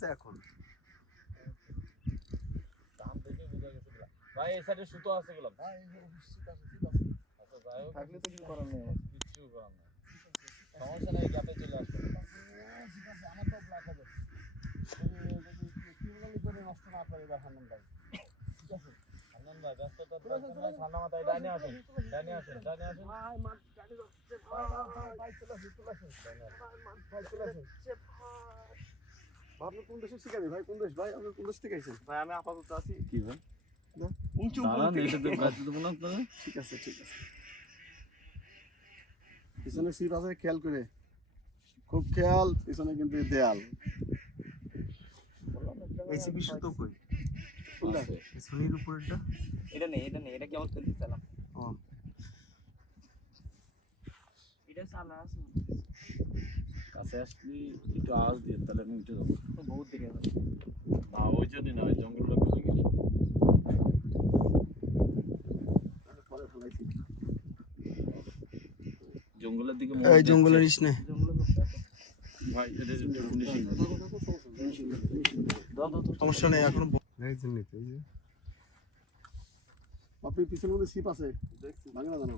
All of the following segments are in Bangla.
নামছে এখন। দাম দেখে বুঝা গেছে ভাই। এই সাইডে সুতো আছে গুলো ভাই, আচ্ছা যাই হোক, থাকলে তো কিছু করার নেই। কিচ্ছু করার নেই, সমস্যা নেই, গ্যাপে চলে আসবে। আমার তো ব্ল্যাক হবে যদি করে নষ্ট না করে হান্নান ভাই। ঠিক আছে হান্নান ভাই, ব্যস্ততা ঠান্ডা মাথায় ডাইনে আসেন, ডাইনে আসেন, ডাইনে আসেন। আপনি কোন দেশের শিকারী ভাই? কোন দেশ ভাই? আপনি কোন দেশ থেকে আইছেন ভাই? আমি আপাতত আছি কি ভাই উঁচু দাঁড়ান, এটা তো গাছে দেবো না আপনারা। ঠিক আছে ঠিক আছে। পিছনে সিট আছে, খেয়াল করে, খুব খেয়াল। পিছনে কিন্তু দেয়াল। এসিপি সুতো কই? কোনটা? সুনির উপরেরটা? এটা নেই, এটা নেই, এটা কেমন চলতে চালাম। ও এটা চালা আছে, কাছে আসলে একটু আওয়াজ দিয়ে, তাহলে আমি উঠে যাবো। বহুত দেরি হবে। না ওই জন্যই না, ওই জঙ্গলটা পেলে গেলে পরে ফেলাইছি। জঙ্গলের দিকে এই জঙ্গলের ইস না। জঙ্গলে বসে আছে। ভাই এটা ফিনিশিং সমস্যা নেই এখনো। আপনি পিছনের মধ্যে সিপ আছে, ভাঙে না জানো?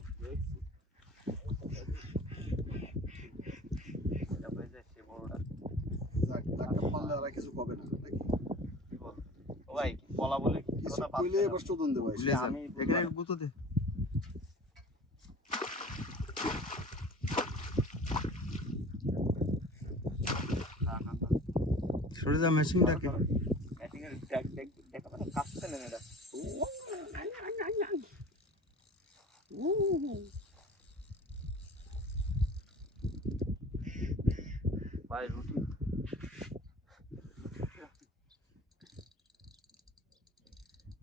এটা হয়ে যায় সে বড়টা। যাক, ধাক্কা মারলে আর কিছু কবে না নাকি? কি বল? ও ভাই বলা বলে কিছু কথা কইলে পাচ্ছে এবার চোদন দেবো। আমি এখানে বুতো দে। সরে যা মেশিনটাকে। ব্যাটিংয়ের ট্যাগ ট্যাগ দেখা মানে কাটতে নেন এটা। ভাই রুটি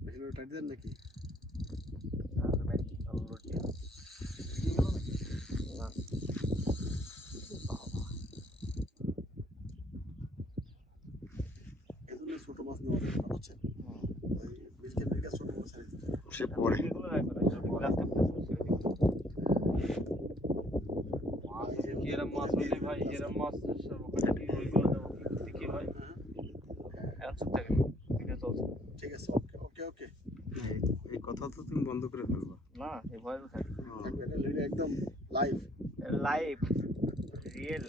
মেশিনের টাইট দেন নাকি? আর ভাই রুটি না এজন্য ছোট মাছ নেওয়া যায় না, বুঝছেন? ওই মিল্কের মিল্কা ছোট মাছ ছাড়ি দিতে। সে পরে এগুলো রাখবে না, সব গ্লাস কাপ মাছ কি এরম মাছ হইলে ভাই, এরম মাছ সব ওখানে কি ওইগুলো দেবো কি ভাই? এখন চুপ থাকেন, ভিডিও চলছে। ঠিক আছে, ওকে ওকে ওকে। এই কথা তো তুমি বন্ধ করে ফেলবা। না এই ভয় থাকে থাকবে, এটা লিডে একদম লাইভ। Live real.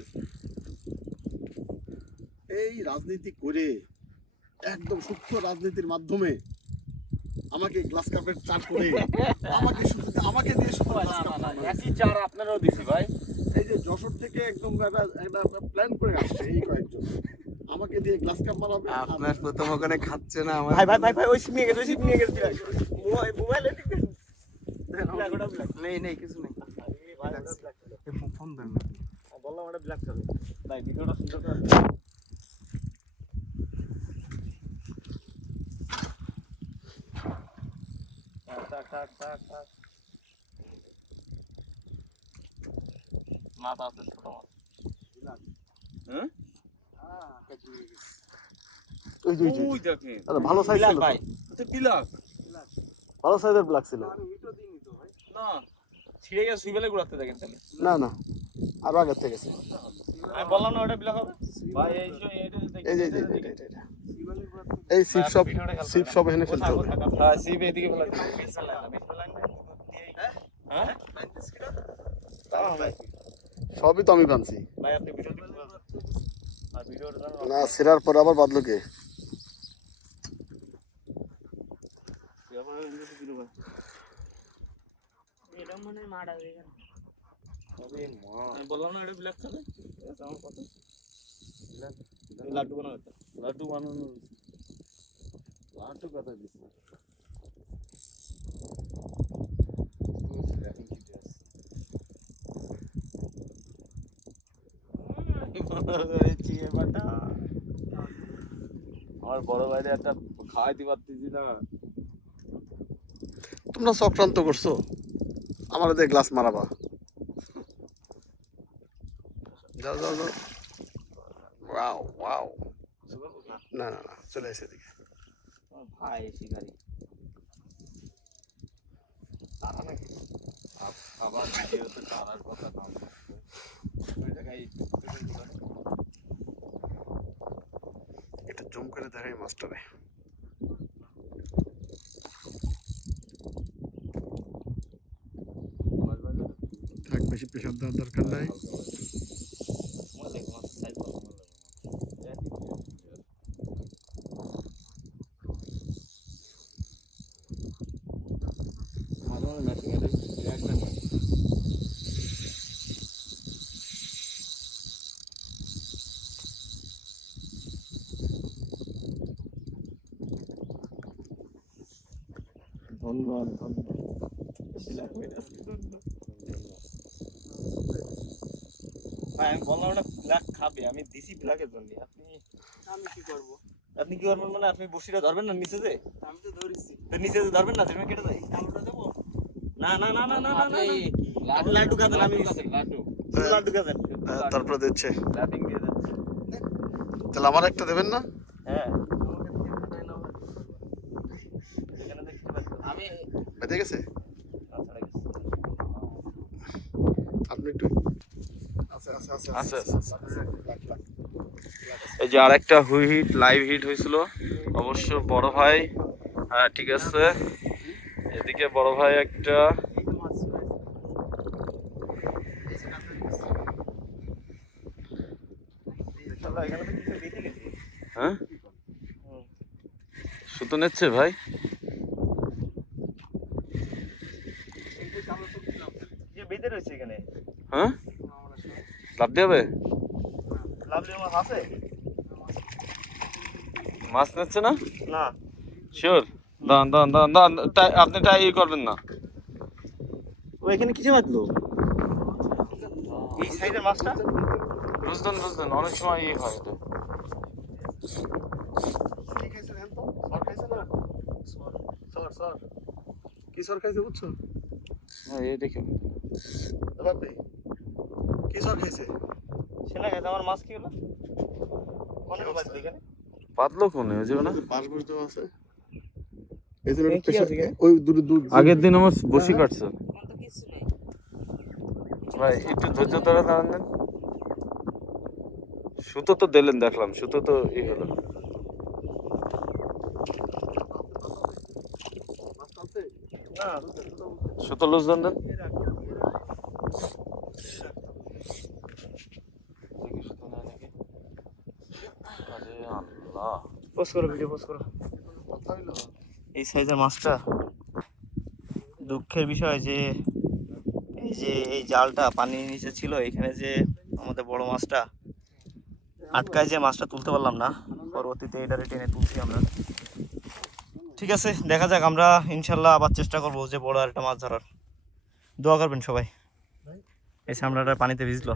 এই রাজনীতি করে একদম সূক্ষ্ম রাজনীতির মাধ্যমে আমাকে গ্লাস কাপের চাট করে আমাকে শুধু আমাকে দিয়ে শুধু গ্লাস কাপ বানানো। একই চার আপনারও দিছি ভাই। এই যে যশোর থেকে একদম একটা প্ল্যান করে আসছে এই কয়েকজন, আমাকে দিয়ে গ্লাস কাপ বানাবে। আপনার প্রথম ওখানে খাচ্ছে না আমার। ভাই ভাই ভাই ভাই ওই সিম নিয়ে গেছে, ওই সিম নিয়ে গেছে। মোবাইলে ঠিক নেই নেই কিছু নেই। ফোন দেন না। বললাম ওটা ব্ল্যাক হবে ভাই, ভিডিওটা সুন্দর করে টাক টাক টাক টাক মাছ আছে ছোট মাছ। হ্যাঁ ওই যে ওই দেখেন আরে ভালো সাইজ ছিল ভাই, এটা বিলাক ভালো সাইজের ব্ল্যাক ছিল। না, ছিঁড়ে গেছে সুইবেলে ঘুরাতে দেখেন তাহলে। না না আরো আগের থেকে গেছে। আমি বললাম না ওটা ব্ল্যাক হবে ভাই এই এই যে এই সিপ সব এখানে ফেলতে হবে। হ্যাঁ সিপ এদিকে ফেলা হ্যাঁ ভাই সবই তো আমি বানছি ভাই আপনি ভিডিও দিবেন আর ভিডিওটা না, সেরার পর আবার বাদলো কে? এটা মনে মারা যায় কেন? আমি বললাম না এটা ব্ল্যাক কালার, আমার কথা লাড্ডু বানানো হতো, লাড্ডু বানানো লাড্ডু কথা দিস আমার বড় ভাইরে একটা খাওয়াইতে পারতেছি না। তোমরা চক্রান্ত করছো আমার দিয়ে গ্লাস মারাবা। যাও যাও যাও। Wow wow. না না না, চলে এসে দিকে। ভাই শিকারি তারা নাকি আবার ভিডিওতে তারার কথা নাম ওই জায়গায় এটা করে দেখাই মাছটারে। থাক, বেশি প্রেশার দেওয়ার দরকার নাই। ধন্যবাদ ধন্যবাদ। ভাই আমি বললাম না ব্ল্যাক খাবে, আমি দিছি ব্ল্যাকের জন্য। আমি কি করব? আপনি কি করবেন মানে আপনি বসিটা ধরবেন না নিচে যে? আমি তো ধরেছি। তো নিচে যে ধরবেন না, সেটা কেটে দেয়। কালোটা দেবো? না না না না না না না, লাড্ডু লাড্ডু খাবেন, আমি লাড্ডু শুধু লাড্ডু খাবেন। তারপরে দিচ্ছে, ল্যাপিং দিয়ে যাচ্ছে। তাহলে আমার একটা দেবেন না? হ্যাঁ আমাকে দিয়ে কাটাই নাও। এখানে দেখতে পাচ্ছেন আমি বেঁধে গেছে? আচ্ছা রাখছি। আপনি একটু আচ্ছা আচ্ছা আচ্ছা, আচ্ছা। এই যে আরেকটা হিট লাইভ হিট হয়েছিল, অবশ্য বড় ভাই। হ্যাঁ ঠিক আছে, এদিকে বড় ভাই একটা। এই তো মাছ চলে আসছে। এই যে কাটা দিচ্ছে। ইনশাআল্লাহ এখানে তো কিছু বেঁধে গেছে। হ্যাঁ সুতো নিচ্ছে ভাই। এই যে কালো তো দিলাম। যে বেঁধে রয়েছে এখানে। হ্যাঁ আমরা সবাই লাভ দিয়ে হবে? লাভলি মাছ আছে? মাছ নিচ্ছে না? না শিওর? দাঁড়ান দাঁড়ান দাঁড়ান দাঁড়ান, আপনি টাই করবেন না। ও এখানে কিছু বাঁধলো এই সাইডের মাছটা। বুঝলেন বুঝলেন, অনেক সময় ইয়ে হয় এটা। কি খাইছে দেন তো? সর খাইছে না? সর কি সর খাইছে বুঝছো? হ্যাঁ এই দেখে বাপরে, কি সর খাইছে? সেনা গেছে আমার মাছ কি হলো? অনেক বাঁধলো এখানে। পাতলো কোনে ওই যে না, পাঁচ বছর দেওয়া আছে। এই জন্য কি একটু pressure- আছে এখানে? ওই দূর আগের দিন আমার বসি কাটছে ভাই, একটু ধৈর্য ধরে দাঁড়ান দেন। সুতো তো দিলেন দেখলাম, সুতো তো ই হলো। মাছ টানছে? না সুতো লুজ দেন দেন। দেখি সুতো নাই নাকি। আরে আল্লাহ, পোস্ট করো, ভিডিও পোস্ট করো। কথা হইলো? এই সাইজের মাছটা, দুঃখের বিষয় যে এই যে এই জালটা পানির নিচে ছিল, এখানে যে আমাদের বড় মাছটা আটকায়, যে মাছটা তুলতে পারলাম না। পরবর্তীতে এটারে টেনে তুলছি আমরা। ঠিক আছে, দেখা যাক, আমরা ইনশাল্লাহ আবার চেষ্টা করবো যে বড় আর একটা মাছ ধরার। দোয়া করবেন সবাই। এই সামলাটা পানিতে ভিজলো।